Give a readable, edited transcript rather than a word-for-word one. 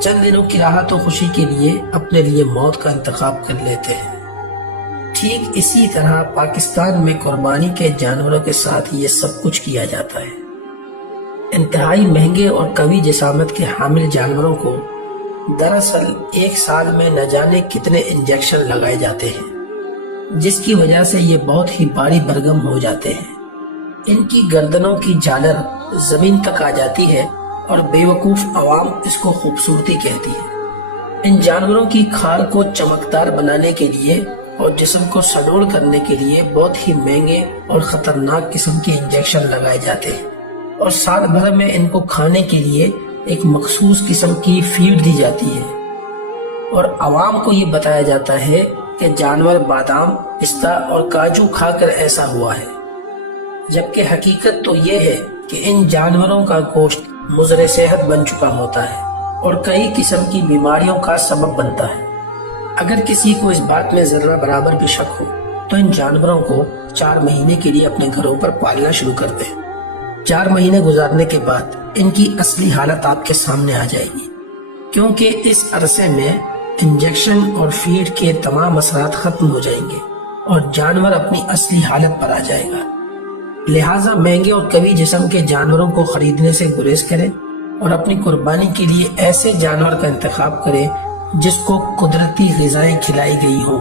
چند دنوں کی راحت و خوشی کے لیے اپنے لیے موت کا انتخاب کر لیتے ہیں۔ ٹھیک اسی طرح پاکستان میں قربانی کے جانوروں کے ساتھ یہ سب کچھ کیا جاتا ہے۔ انتہائی مہنگے اور قوی جسامت کے حامل جانوروں کو دراصل ایک سال میں نہ جانے کتنے انجیکشن لگائے جاتے ہیں، جس کی وجہ سے یہ بہت ہی بھاری برگم ہو جاتے ہیں۔ ان کی گردنوں کی جھالر زمین تک آ جاتی ہے اور بے وقوف عوام اس کو خوبصورتی کہتی ہے۔ ان جانوروں کی کھال کو چمکدار بنانے کے لیے اور جسم کو سڈول کرنے کے لیے بہت ہی مہنگے اور خطرناک قسم کے انجیکشن لگائے جاتے ہیں، اور سال بھر میں ان کو کھانے کے لیے ایک مخصوص قسم کی فیڈ دی جاتی ہے، اور عوام کو یہ بتایا جاتا ہے کہ جانور بادام، پستہ اور کاجو کھا کر ایسا ہوا ہے، جبکہ حقیقت تو یہ ہے کہ ان جانوروں کا گوشت مضر صحت بن چکا ہوتا ہے اور کئی قسم کی بیماریوں کا سبب بنتا ہے۔ اگر کسی کو اس بات میں ذرہ برابر بھی شک ہو تو ان جانوروں کو 4 مہینے کے لیے اپنے گھروں پر پالنا شروع کر دیں۔ 4 مہینے گزارنے کے بعد ان کی اصلی حالت آپ کے سامنے آ جائے گی، کیونکہ اس عرصے میں انجیکشن اور فیڈ کے تمام اثرات ختم ہو جائیں گے اور جانور اپنی اصلی حالت پر آ جائے گا۔ لہٰذا مہنگے اور قوی جسم کے جانوروں کو خریدنے سے گریز کریں اور اپنی قربانی کے لیے ایسے جانور کا انتخاب کریں جس کو قدرتی غذائیں کھلائی گئی ہوں۔